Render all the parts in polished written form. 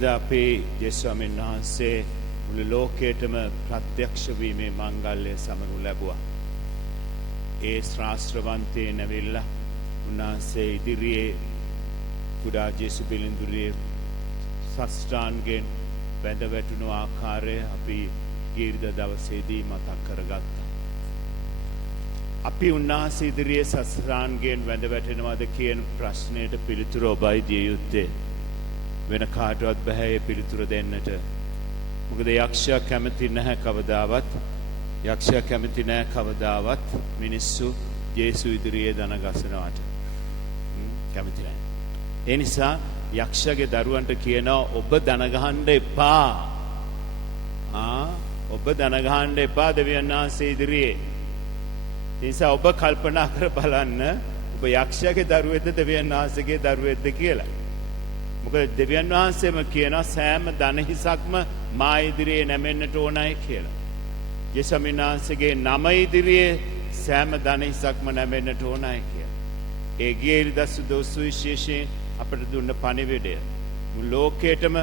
ගිරිද අපේ යේසුස්වාමීන් වහන්සේ මුළු ලෝකයටම ප්‍රත්‍යක්ෂ වීමේ මංගල්‍ය සමරු ලැබුවා. ඒ ශ්‍රාස්ත්‍රවන්තේ නැවිලා උන්වහන්සේ ඉදිරියේ කුඩා ජේසු බිලිඳුරියේ සස්ත්‍රාන්ගෙන් වැඳ වැටුණු ආකාරය අපි ගිරිද දවසේදී මතක් කරගත්තා. අපි උන්වහන්සේ ඉදිරියේ සස්ත්‍රාන්ගෙන් වැඳ වැටෙනවද කියන ප්‍රශ්නයට පිළිතුර ඔබයි දිය යුත්තේ. වෙන කාටවත් බෑ ඒ පිළිතුර දෙන්නට. මොකද යක්ෂයා කැමති නැහැ කවදාවත්. යක්ෂයා කැමති නැහැ කවදාවත් මිනිස්සු ජේසු ඉදිරියේ දන ගසනවට. කැමති නැහැ. ඒ නිසා යක්ෂයාගේ දරුවන්ට කියනවා ඔබ දන ගහන්න එපා. ඔබ දන ගහන්න එපා දෙවියන් වහන්සේ ඉදිරියේ. ඒ නිසා ඔබ කල්පනා කර බලන්න ඔබ යක්ෂයාගේ දරුවෙක්ද දෙවියන් වහන්සේගේ දරුවෙක්ද කියලා. මොකද දෙවියන් වහන්සේම කියනවා සෑම දන හිසක්ම මා ඉදිරියේ නැමෙන්නට ඕනයි කියලා. යේසුස්වාමීන් වහන්සේගේ නම ඉදිරියේ සෑම දන හිසක්ම නැමෙන්නට ඕනයි කියලා. ඒ ගියේරිදසු දොසුවිශේෂයෙන් අපට දුන්න පණිවිඩය මුළු ලෝකයටම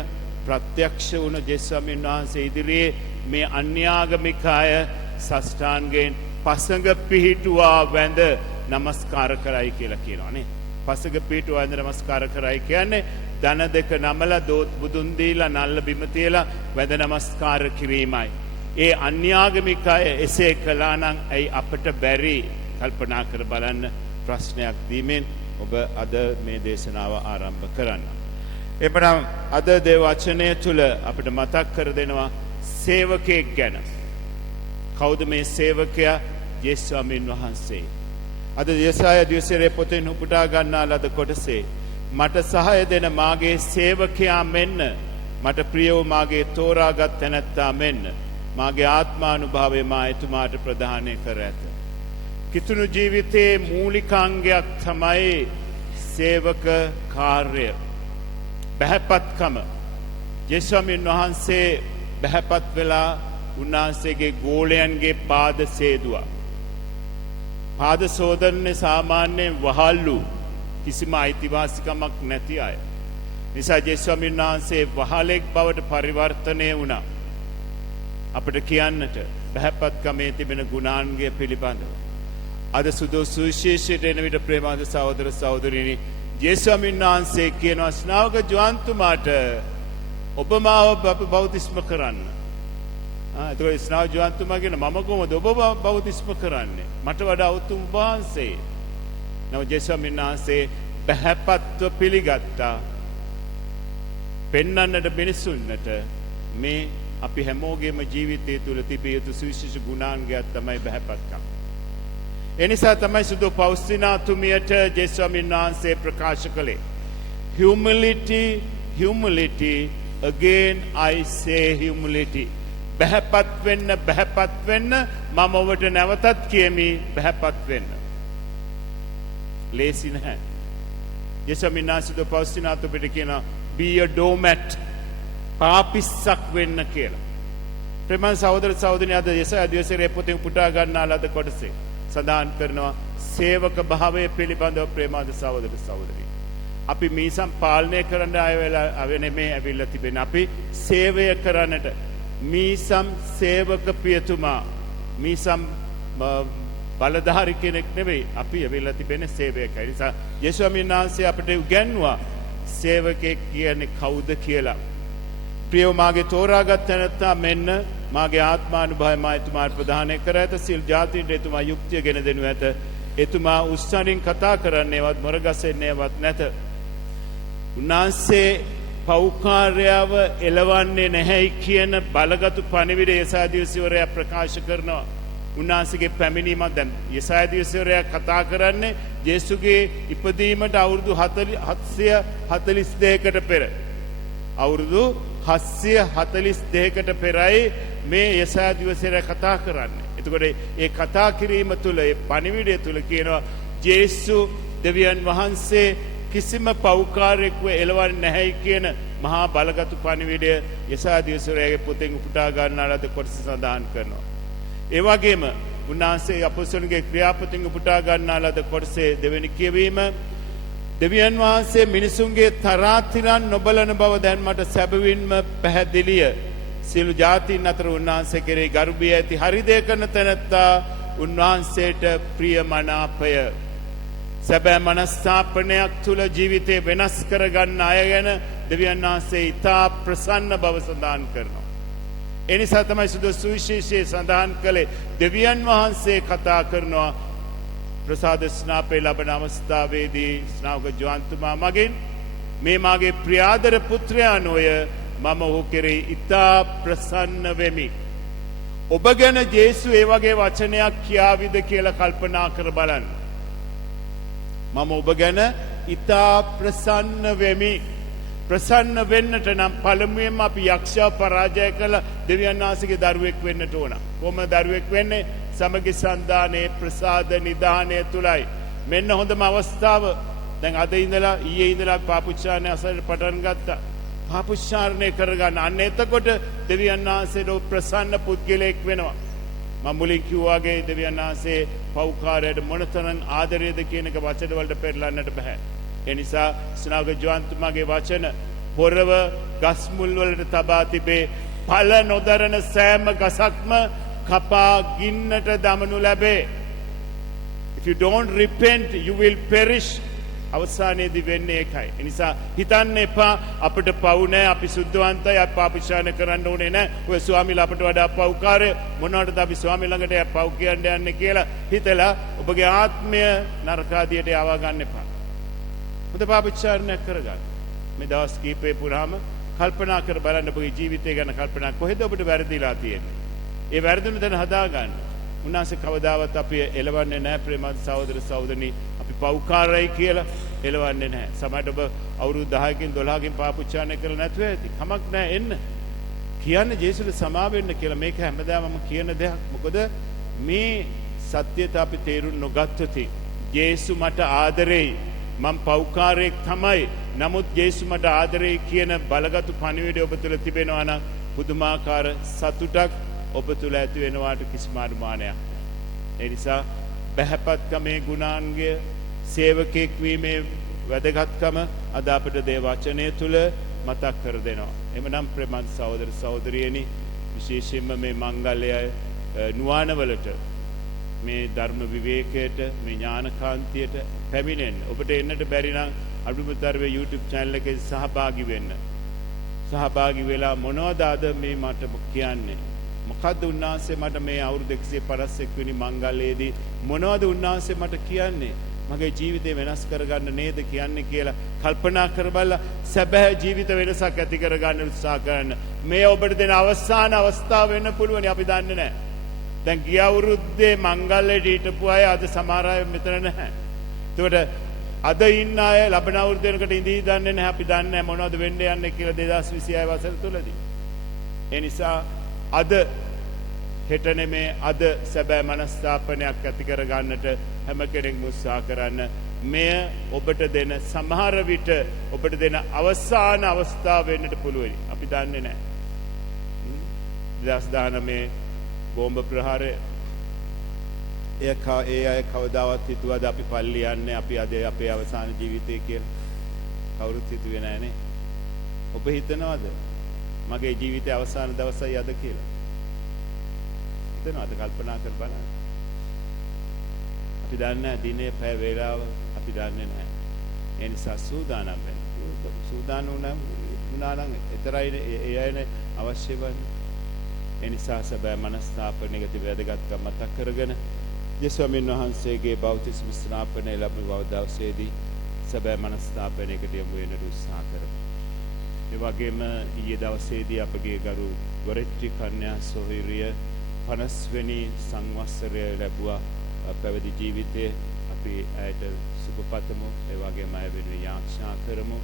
ප්‍රත්‍යක්ෂ වුණ යේසුස්වාමීන් වහන්සේ ඉදිරියේ මේ අන්‍යාගමික අය සස්ඨාන්ගෙන් පසඟ පිහිටුවා වැඳ නමස්කාර කරයි කියලා කියනවා නේ. පසඟ පිහිටුවා වැඳ නමස්කාර කරයි කියන්නේ දන දෙක නමලා දෝත් බුදුන් දීලා නල්ල බිම තියලා වැඳ නමස්කාර කිරීමයි. ඒ අන්‍යාගමික අය එසේ කළා නම් ඇයි අපට බැරි? කල්පනා කර බලන්න. ප්‍රශ්නයක් දීමෙන් ඔබ අද මේ දේශනාව ආරම්භ කරන්න. එපනම් අද දේව වචනය තුල අපිට මතක් කර දෙනවා සේවකයෙක් ගැන. කවුද මේ සේවකයා? යේසුස්වාමීන් වහන්සේ. අද යෙසායා දිවසේ පොතෙන් උපුටා ගන්නා ලද කොටසේ මට සහාය දෙන මාගේ සේවකයා මෙන්න, මට ප්‍රිය වූ මාගේ තෝරාගත් තැනැත්තා මෙන්න, මාගේ ආත්මානුභාවය මා එතුමාට ප්‍රදානය කර ඇත. කිතුණු ජීවිතයේ මූලිකාංගයක් තමයි සේවක කාර්ය, බහැපත්කම. යේසුස්වාමීන් වහන්සේ බහැපත් වෙලා උන්වහන්සේගේ ගෝලයන්ගේ පාද සේදුවා. පාද සෝදන්නේ සාමාන්‍යයෙන් වහල්ලු කිසිම අයිතිවාසිකමක් නැති අය. නිසා යේසුස්වාමීන් වහන්සේ වහලෙක් බවට පරිවර්තනය වුණා. අපිට කියන්නට බහැපත්කමේ තිබෙන ගුණාංගය පිළිබඳව. අද සුවිශේෂයට එන විට ප්‍රේමාද සහෝදර සහෝදරියනි, යේසුස්වාමීන් වහන්සේ කියනවා ශ්‍රාවක ජෝන්තුමාට ඔබ මාව බෞතිස්ම කරන්න. එතකොට ශ්‍රාවක ජෝන්තුමා කියන මම කොහොමද ඔබ බෞතිස්ම කරන්නේ? මට වඩා උතුම් වහන්සේ. නමුත් යේසුස්වාමීන් වහන්සේ බහැපත්ව පිළිගත්තා. පෙන්වන්නට මිනිසුන්ට මේ අපි හැමෝගේම ජීවිතය තුළ තිබිය යුතු සුවිශේෂ ගුණාංගයක් තමයි බහැපත්කම. ඒ නිසා තමයි සුදු පෞස්තිනාතුමියට යේසුස්වාමීන් වහන්සේ ප්‍රකාශ කළේ humility, humility, again I say humility. බහැපත් වෙන්න, බහැපත් වෙන්න, මම ඔබට නැවතත් කියමි බහැපත් වෙන්න. ලේසි නැහැ. යේසුස්වාමීන් වහන්සේ සුදු පෞස්තිනාතුමියට කියනවා be a doormat, පාපිස්සක් වෙන්න කියලා. ප්‍රේමන් සහෝදර සහෝදරියනි, අද යෙසායා දිවසේ පොතේ උපුටා ගන්නා ලද කොටසේ සඳහන් කරනවා සේවක භාවය පිළිබඳව. ප්‍රේමාද සහෝදර සහෝදරියනි, අපි මීසම් පාලනය කරන්න ආය වෙලා නෙමේ ඇවිල්ලා තිබෙන. අපි සේවය කරන්නට මීසම් සේවක පියතුමා, මීසම් බලධාරි කෙනෙක් නෙවෙයි. අපි ඇවිල්ලා තිබෙන සේවකයි. ඒ නිසා යේසුස්වාමීන් වහන්සේ අපිට උගන්වුවා සේවකෙක් කියන්නේ කවුද කියලා. ප්‍රියව මාගේ තෝරාගත් තැනැත්තා මෙන්න, මාගේ ආත්මානුභාවය මා එතුමාට ප්‍රදානය කර ඇත. සිල් ජාතීන්ට එතුමා යුක්තිය ගෙන දෙනු ඇත. එතුමා උස්සනින් කතා කරන්නේවත් මොරගසෙන්නේවත් නැත. උන්වහන්සේ පෞකාර්යව එළවන්නේ නැහැයි කියන බලගතු පණිවිඩය යෙසායා දිවසේවරයා ප්‍රකාශ කරනවා. උන්වහන්සේගේ පැමිණීමක් දැන් යෙසායා දිවසේවරයා කතා කරන්නේ යේසුගේ ඉපදීමට අවුරුදු 742කට පෙර. අවුරුදු 742කට පෙරයි මේ යෙසායා දිවසේවරයා කතා කරන්නේ. එතකොට ඒ කතා කිරීම තුළ, ඒ පණිවිඩය තුළ කියනවා යේසු දෙවියන් වහන්සේ කිසිම පෞකාරයෙක්ව එළවන්නේ නැහැයි කියන මහා බලගතු පණිවිඩය යෙසායා දිවසේවරයාගේ පොතෙන් උපුටා ගන්නා ලද කොටස සඳහන් කරනවා. ඒ වගේම උන්වහන්සේ අපොස්තලන්ගේ ක්‍රියාපතින් උපුටා ගන්නා ලද කොටසේ දෙවෙනි කියවීම දෙවියන් වහන්සේ මිනිසුන්ගේ තරාතිරන් නොබලන බව දැන් මට සැබවින්ම පැහැදිලිය. සියලු ජාතීන් අතර උන්වහන්සේ කෙරෙහි ගරුබිය ඇති හරිදේ කරන තැනැත්තා උන්වහන්සේට ප්‍රියමනාපය. සැබෑ මනස්ථාපනයක් තුළ ජීවිතය වෙනස් කරගන්න අය ගැන දෙවියන් වහන්සේ ඉතා ප්‍රසන්න බව සඳහන් කරනවා. එනිසා තමයි සුදු සුවිශේෂයේ සඳහන් කළේ දෙවියන් වහන්සේ කතා කරනවා ප්‍රසාද ස්නාපේ ලබන අවස්ථාවේදී ස්නාවක ජෝන්තුමා මගින් මේ මාගේ ප්‍රියාදර පුත්‍රයා නොය මම ඔහු කෙරෙහි ඉතා ප්‍රසන්න වෙමි. ඔබ ගැන ජේසු ඒ වගේ වචනයක් කියාවිද කියලා කල්පනා කර බලන්න. මම ඔබ ගැන ඉතා ප්‍රසන්න වෙමි. ප්‍රසන්න වෙන්නට නම් පළමුවෙන්ම අපි යක්ෂයා පරාජය කළ දෙවියන් වහන්සේගේ දරුවෙක් වෙන්නට ඕන. කොහොමද දරුවෙක් වෙන්නේ? සමගි සන්දානයේ ප්‍රසාද නිදානය තුලයි. මෙන්න හොඳම අවස්ථාව. දැන් අද ඉඳලා ඊයේ ඉඳලා පාපුච්චාරණය අසරට පටන් ගත්තා. පාපුච්චාරණය කරගන්න. අන්න එතකොට දෙවියන් වහන්සේට ප්‍රසන්න පුද්ගලයෙක් වෙනවා. මම මුලින් කිව්වාගේ දෙවියන් වහන්සේ පෞකාරයට මොනතරම් ආදරයද කියන එක වචන වලට පෙරලන්නට බෑ. ඒ නිසා ස්නාවක ජෝන්තුමාගේ වචන පොරව ගස් මුල් වලට තබා තිබේ. ඵල නොදරන සෑම ගසක්ම කපා ගින්නට දමනු ලැබේ. If you don't repent, you will perish. අවසානයේදී වෙන්නේ ඒකයි. ඒ නිසා හිතන්න එපා අපිට පව් නැහැ, අපි සුද්ධවන්තයි, අපි පාපිෂාන කරන්න ඕනේ නැහැ. ඔය ස්වාමීලා අපිට වඩා පව්කාරය මොනවටද අපි ස්වාමී ළඟට පව් කියන්න යන්නේ කියලා හිතලා ඔබගේ ආත්මය නරකාදියට යවා ගන්න එපා. හොඳ පාපිෂාරණයක් කරගන්න. මේ දවස් කීපේ පුරාම කල්පනා කර බලන්න ඔබගේ ජීවිතය ගැන කල්පනා කොහෙද ඔබට වැරදිලා තියෙන්නේ. ඒ වැරදුණු තැන හදාගන්න. උන්වහන්සේ කවදාවත් අපි එලවන්නේ නැහැ ප්‍රේමවත් සහෝදර සහෝදරනි. අපි පෞකාරයි කියලා එලවන්නේ නැහැ. සමහරට ඔබ අවුරුදු 10කින් 12කින් පාපුච්චාරණය කරලා නැතුව ඇති. කමක් නැහැ එන්න. කියන්නේ ජේසුට සමා වෙන්න කියලා. මේක හැමදාම මම කියන දෙයක්. මොකද මේ සත්‍යයට අපි තේරුම් නොගත්තොත් ජේසු මට ආදරෙයි. මම පෞකාරයෙක් තමයි. නමුත් ජේසු මට ආදරෙයි කියන බලගත් පණිවිඩය ඔබ තුළ තිබෙනවා නම් පුදුමාකාර සතුටක් ඔබ තුළ ඇති වෙනවාට කිසිම අනුමානයක් නැහැ. ඒ නිසා බහැපත්කමේ ගුණාංගය සේවකෙක් වීමේ වැදගත්කම අද අපට දේ වචනය තුළ මතක් කර දෙනවා. එමනම් ප්‍රේමවත් සහෝදර සහෝදරියනි විශේෂයෙන්ම මේ මංගල්‍යය නුවණවලට මේ ධර්ම විවේකයට මේ ඥානකාන්තියට පැමිණෙන්න ඔබට එන්නට බැරි නම් අනුමතරවේ YouTube channel එකේ සහභාගී වෙන්න. සහභාගී වෙලා මොනවද අද මේ මට කියන්නේ? මොකද්ද උන්වහන්සේ මට මේ අවුරුදු 151 වෙනි මංගල්‍යයේදී මොනවද උන්වහන්සේ මට කියන්නේ? මගේ ජීවිතේ වෙනස් කරගන්න නේද කියන්නේ කියලා කල්පනා කර බලලා සැබෑ ජීවිත වෙනසක් ඇති කරගන්න උත්සාහ කරන්න. මේ ඔබට දෙන අවසාන අවස්ථාව වෙන්න පුළුවනි අපි දන්නේ නැහැ. දැන් ගිය අවුරුද්දේ මංගල්‍යයට හිටපු අය අද සමහර අය මෙතන නැහැ. ඒකට අද ඉන්න අය ලබන අවුරුද්ද වෙනකොට ඉඳී දන්නේ නැහැ. අපි දන්නේ නැහැ මොනවද වෙන්න යන්නේ කියලා 2026 වසර තුලදී. ඒ නිසා අද හෙට නෙමේ අද සැබෑ මනස්ථාපනයක් ඇති කරගන්නට හැම කෙනෙක්ම උත්සාහ කරන්න. මෙය ඔබට දෙන සමහර විට ඔබට දෙන අවසාන අවස්ථාව වෙන්නට පුළුවනි. අපි දන්නේ නැහැ. 2019 බෝම්බ ප්‍රහාරය ඒ අය කවදාවත් හිතුවද අපි පල්ලි යන්නේ අපි අද අපේ අවසාන ජීවිතය කියලා? කවුරුත් හිතුවේ නැහැ නේ. ඔබ හිතනවද මගේ ජීවිතයේ අවසාන දවසයි අද කියලා? හිතනවද? කල්පනා කර බලන්න. අපි දන්නේ නැහැ දිනේ පැය වේලාව අපි දන්නේ නැහැ. ඒ නිසා සූදානම් වෙන්න. සූදානම් වුණා නම් එතරයි ඒ අයනේ අවශ්‍ය වන්නේ. ඒ නිසා සැබෑ මනස්ථාපනයකට වැදගත්කම මතක් කරගෙන යේසුස්වමින් වහන්සේගේ බෞතිස්ම ස්නාපනය ලැබුව දවසේදී සැබෑ මනස්ථාපනයකට යොමු වෙන්න උත්සාහ කරමු. ඒ වගේම ඊයේ දවසේදී අපගේ ගරු ගොරෙට්ටි කන්‍යා සොහොයුරිය 50 වෙනි සංවත්සරය ලැබුවා. පැවිදි ජීවිතයේ අපි ඇයට සුබ පතමු. ඒ වගේම අය වෙනුවෙන් යාඥා කරමු.